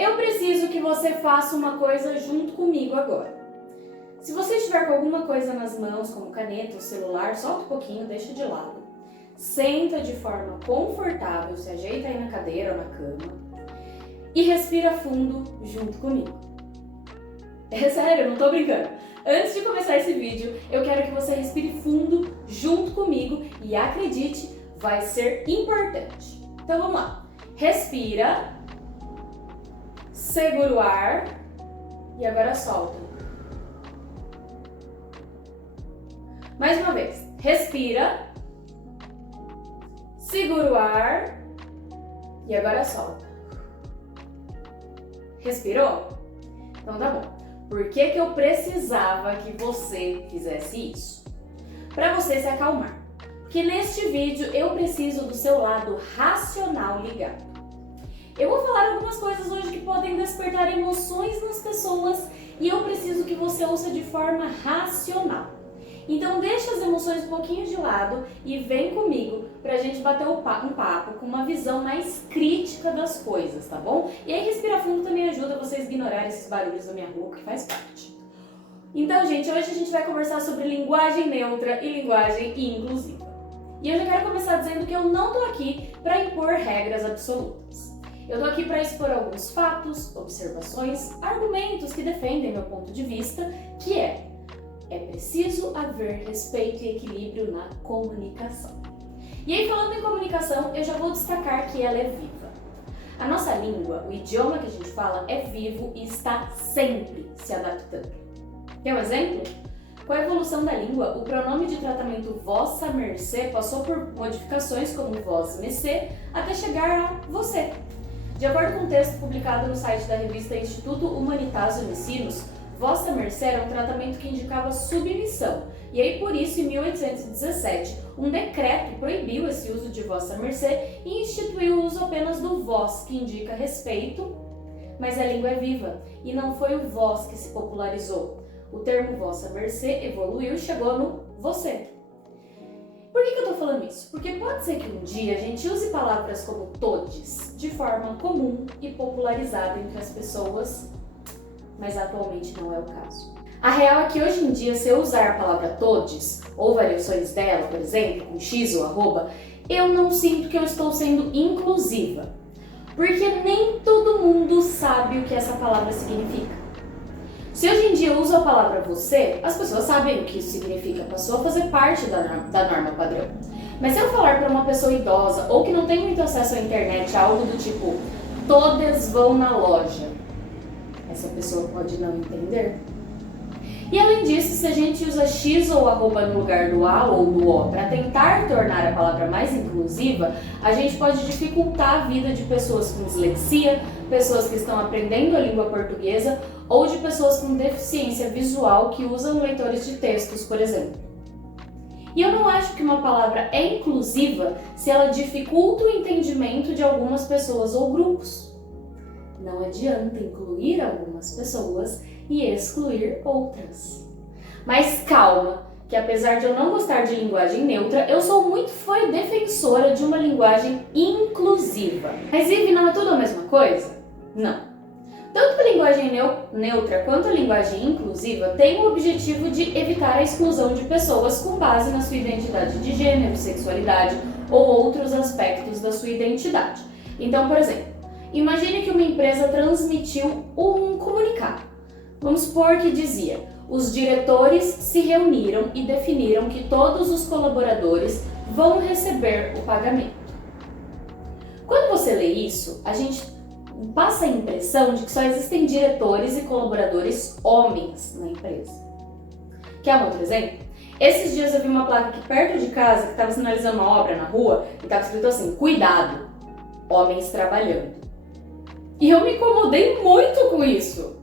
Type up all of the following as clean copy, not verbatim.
Eu preciso que você faça uma coisa junto comigo agora. Se você estiver com alguma coisa nas mãos, como caneta ou celular, solta um pouquinho, deixa de lado. Senta de forma confortável, se ajeita aí na cadeira ou na cama e respira fundo junto comigo. É sério, eu não tô brincando. Antes de começar esse vídeo, eu quero que você respire fundo junto comigo e acredite, vai ser importante. Então vamos lá. Respira, segura o ar e agora solta. Mais uma vez. Respira, segura o ar e agora solta. Respirou? Então tá bom. Por que eu precisava que você fizesse isso? Para você se acalmar. Porque neste vídeo eu preciso do seu lado racional ligado. Eu vou falar algumas coisas hoje que podem despertar emoções nas pessoas e eu preciso que você ouça de forma racional. Então deixa as emoções um pouquinho de lado e vem comigo pra gente bater um papo com uma visão mais crítica das coisas, tá bom? E aí respirar fundo também ajuda vocês a ignorarem esses barulhos da minha rua, que faz parte. Então, gente, hoje a gente vai conversar sobre linguagem neutra e linguagem inclusiva. E eu já quero começar dizendo que eu não tô aqui para impor regras absolutas. Eu tô aqui para expor alguns fatos, observações, argumentos que defendem meu ponto de vista, que é preciso haver respeito e equilíbrio na comunicação. E aí, falando em comunicação, eu já vou destacar que ela é viva. A nossa língua, o idioma que a gente fala, é vivo e está sempre se adaptando. Quer um exemplo? Com a evolução da língua, o pronome de tratamento vossa mercê passou por modificações como vós mecê até chegar a você. De acordo com um texto publicado no site da revista Instituto Humanitas Unicinos, vossa mercê era um tratamento que indicava submissão, e aí por isso, em 1817, um decreto proibiu esse uso de vossa mercê e instituiu o uso apenas do vós, que indica respeito, mas a língua é viva, e não foi o vós que se popularizou. O termo vossa mercê evoluiu e chegou no você. Por que eu tô falando isso? Porque pode ser que um dia a gente use palavras como todes de forma comum e popularizada entre as pessoas, mas atualmente não é o caso. A real é que hoje em dia, se eu usar a palavra todes, ou variações dela, por exemplo, com x ou arroba, eu não sinto que eu estou sendo inclusiva, porque nem todo mundo sabe o que essa palavra significa. Se hoje em dia eu uso a palavra você, as pessoas sabem o que isso significa, passou a fazer parte da norma padrão. Mas se eu falar para uma pessoa idosa, ou que não tem muito acesso à internet, algo do tipo, todas vão na loja, essa pessoa pode não entender. E além disso, se a gente usa x ou arroba no lugar do a ou do o para tentar tornar a palavra mais inclusiva, a gente pode dificultar a vida de pessoas com dislexia, pessoas que estão aprendendo a língua portuguesa ou de pessoas com deficiência visual que usam leitores de textos, por exemplo. E eu não acho que uma palavra é inclusiva se ela dificulta o entendimento de algumas pessoas ou grupos. Não adianta incluir algumas pessoas e excluir outras. Mas calma, que apesar de eu não gostar de linguagem neutra, eu sou muito fã e defensora de uma linguagem inclusiva. Mas Ive, não é tudo a mesma coisa? Não. Tanto a linguagem neutra quanto a linguagem inclusiva têm o objetivo de evitar a exclusão de pessoas com base na sua identidade de gênero, sexualidade ou outros aspectos da sua identidade. Então, por exemplo, imagine que uma empresa transmitiu um comunicado. Vamos supor que dizia: os diretores se reuniram e definiram que todos os colaboradores vão receber o pagamento. Quando você lê isso, a gente passa a impressão de que só existem diretores e colaboradores homens na empresa. Quer um outro exemplo? Esses dias eu vi uma placa aqui perto de casa que estava sinalizando uma obra na rua e estava escrito assim: cuidado, homens trabalhando. E eu me incomodei muito com isso.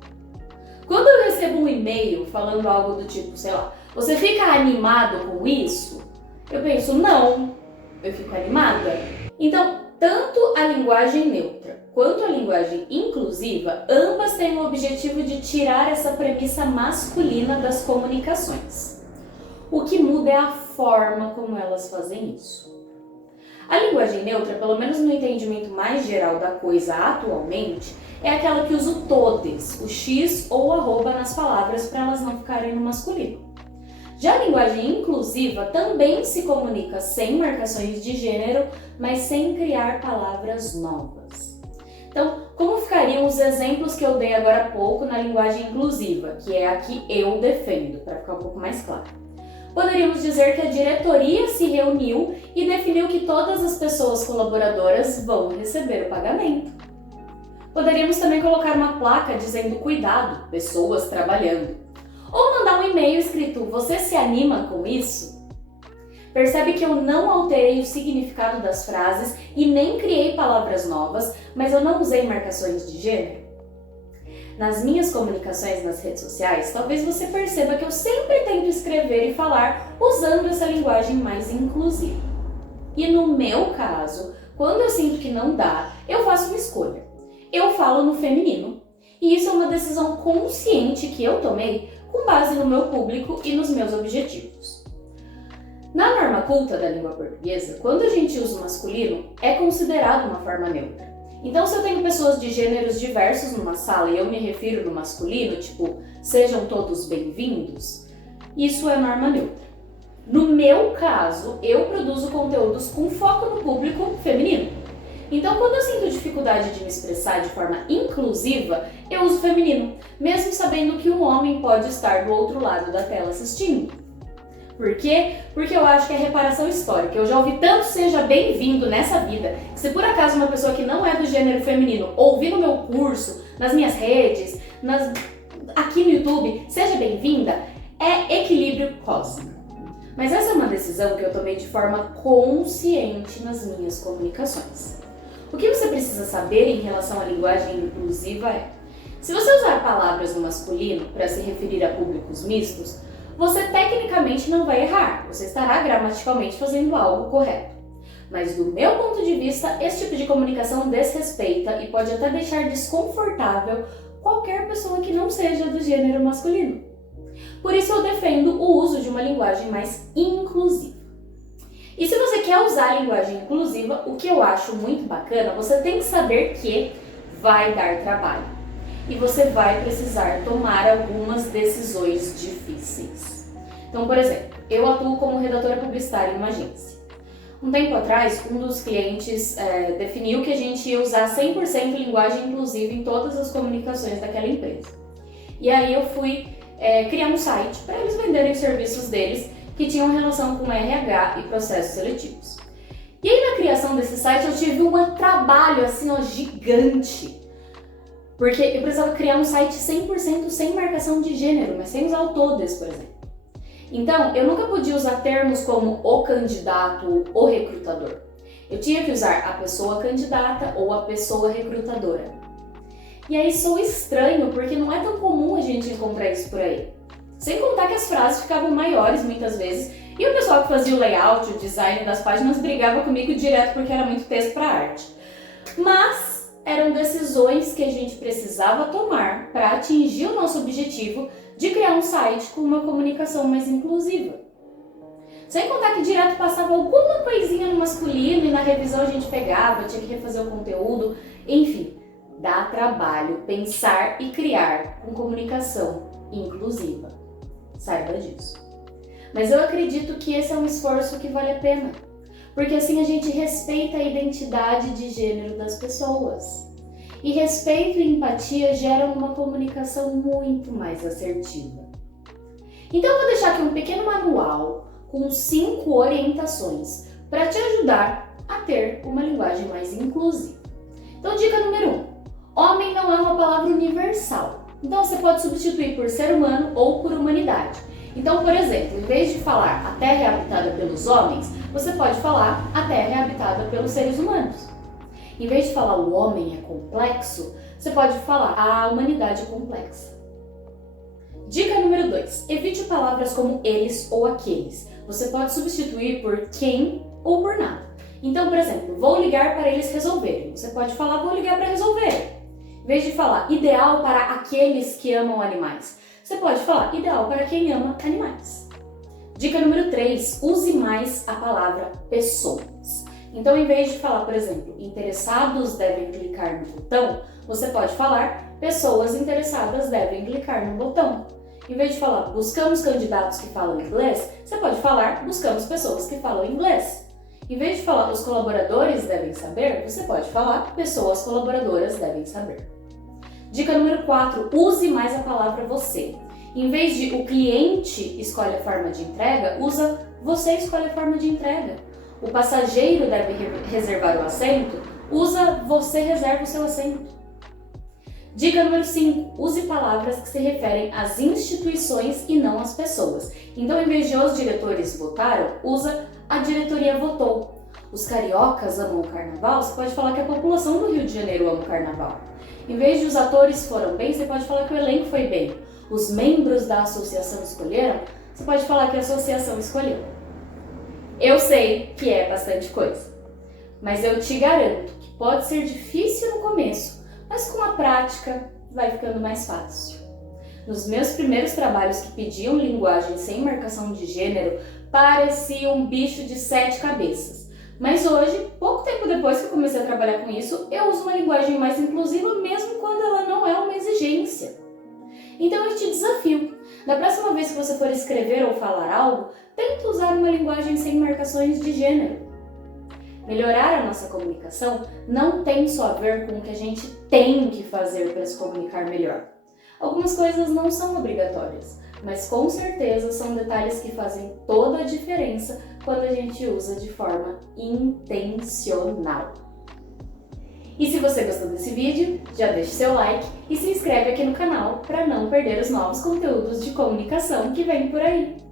Quando eu recebo um e-mail falando algo do tipo, sei lá, você fica animado com isso? Eu penso, não, eu fico animada. Então, tanto a linguagem neutra quanto a linguagem inclusiva, ambas têm o objetivo de tirar essa premissa masculina das comunicações. O que muda é a forma como elas fazem isso. A linguagem neutra, pelo menos no entendimento mais geral da coisa atualmente, é aquela que usa o todes, o x ou o arroba nas palavras para elas não ficarem no masculino. Já a linguagem inclusiva também se comunica sem marcações de gênero, mas sem criar palavras novas. Então, como ficariam os exemplos que eu dei agora há pouco na linguagem inclusiva, que é a que eu defendo, para ficar um pouco mais claro? Poderíamos dizer que a diretoria se reuniu e definiu que todas as pessoas colaboradoras vão receber o pagamento. Poderíamos também colocar uma placa dizendo cuidado, pessoas trabalhando. Ou mandar um e-mail escrito você se anima com isso? Percebe que eu não alterei o significado das frases e nem criei palavras novas, mas eu não usei marcações de gênero? Nas minhas comunicações nas redes sociais, talvez você perceba que eu sempre tento escrever e falar usando essa linguagem mais inclusiva. E no meu caso, quando eu sinto que não dá, eu faço uma escolha. Eu falo no feminino. E isso é uma decisão consciente que eu tomei com base no meu público e nos meus objetivos. Na norma culta da língua portuguesa, quando a gente usa o masculino, é considerado uma forma neutra. Então, se eu tenho pessoas de gêneros diversos numa sala e eu me refiro no masculino, tipo, sejam todos bem-vindos, isso é norma neutra. No meu caso, eu produzo conteúdos com foco no público feminino. Então, quando eu sinto dificuldade de me expressar de forma inclusiva, eu uso feminino, mesmo sabendo que um homem pode estar do outro lado da tela assistindo. Por quê? Porque eu acho que é reparação histórica. Eu já ouvi tanto seja bem-vindo nessa vida, que se por acaso uma pessoa que não é do gênero feminino ouvir no meu curso, nas minhas redes, aqui no YouTube, seja bem-vinda, é equilíbrio cósmico. Mas essa é uma decisão que eu tomei de forma consciente nas minhas comunicações. O que você precisa saber em relação à linguagem inclusiva é: se você usar palavras no masculino para se referir a públicos mistos, você tecnicamente não vai errar, você estará gramaticalmente fazendo algo correto. Mas do meu ponto de vista, esse tipo de comunicação desrespeita e pode até deixar desconfortável qualquer pessoa que não seja do gênero masculino. Por isso eu defendo o uso de uma linguagem mais inclusiva. E se você quer usar a linguagem inclusiva, o que eu acho muito bacana, você tem que saber que vai dar trabalho. E você vai precisar tomar algumas decisões difíceis. Então, por exemplo, eu atuo como redatora publicitária em uma agência. Um tempo atrás, um dos clientes definiu que a gente ia usar 100% linguagem inclusiva em todas as comunicações daquela empresa. E aí eu fui criar um site para eles venderem os serviços deles que tinham relação com RH e processos seletivos. E aí na criação desse site eu tive um trabalho assim, gigante. Porque eu precisava criar um site 100% sem marcação de gênero, mas sem usar o todes, por exemplo. Então, eu nunca podia usar termos como o candidato, o recrutador. Eu tinha que usar a pessoa candidata ou a pessoa recrutadora. E aí soa estranho, porque não é tão comum a gente encontrar isso por aí. Sem contar que as frases ficavam maiores muitas vezes, e o pessoal que fazia o layout, o design das páginas brigava comigo direto porque era muito texto para arte. Mas eram decisões que a gente precisava tomar para atingir o nosso objetivo de criar um site com uma comunicação mais inclusiva. Sem contar que direto passava alguma coisinha no masculino e na revisão a gente pegava, tinha que refazer o conteúdo, enfim, dá trabalho pensar e criar com comunicação inclusiva. Saiba disso. Mas eu acredito que esse é um esforço que vale a pena. Porque assim a gente respeita a identidade de gênero das pessoas. E respeito e empatia geram uma comunicação muito mais assertiva. Então eu vou deixar aqui um pequeno manual com 5 orientações para te ajudar a ter uma linguagem mais inclusiva. Então dica número 1. Homem não é uma palavra universal. Então você pode substituir por ser humano ou por humanidade. Então, por exemplo, em vez de falar a Terra é habitada pelos homens, você pode falar a Terra é habitada pelos seres humanos. Em vez de falar o homem é complexo, você pode falar a humanidade é complexa. Dica número 2. Evite palavras como eles ou aqueles. Você pode substituir por quem ou por nada. Então, por exemplo, vou ligar para eles resolverem. Você pode falar vou ligar para resolver. Em vez de falar ideal para aqueles que amam animais, você pode falar ideal para quem ama animais. Dica número 3. Use mais a palavra pessoas. Então, em vez de falar, por exemplo, interessados devem clicar no botão, você pode falar pessoas interessadas devem clicar no botão. Em vez de falar buscamos candidatos que falam inglês, você pode falar buscamos pessoas que falam inglês. Em vez de falar os colaboradores devem saber, você pode falar pessoas colaboradoras devem saber. Dica número 4, use mais a palavra você. Em vez de o cliente escolhe a forma de entrega, usa você escolhe a forma de entrega. O passageiro deve reservar o assento, usa você reserva o seu assento. Dica número 5, use palavras que se referem às instituições e não às pessoas. Então, em vez de os diretores votaram, usa a diretoria votou. Os cariocas amam o carnaval, você pode falar que a população do Rio de Janeiro ama o carnaval. Em vez de os atores foram bem, você pode falar que o elenco foi bem. Os membros da associação escolheram, você pode falar que a associação escolheu. Eu sei que é bastante coisa, mas eu te garanto que pode ser difícil no começo, mas com a prática vai ficando mais fácil. Nos meus primeiros trabalhos que pediam linguagem sem marcação de gênero, parecia um bicho de 7 cabeças. Mas hoje, pouco tempo depois que eu comecei a trabalhar com isso, eu uso uma linguagem mais inclusiva mesmo quando ela não é uma exigência. Então eu te desafio, da próxima vez que você for escrever ou falar algo, tente usar uma linguagem sem marcações de gênero. Melhorar a nossa comunicação não tem só a ver com o que a gente tem que fazer para se comunicar melhor. Algumas coisas não são obrigatórias, mas com certeza são detalhes que fazem toda a diferença quando a gente usa de forma intencional. E se você gostou desse vídeo, já deixe seu like e se inscreve aqui no canal para não perder os novos conteúdos de comunicação que vem por aí.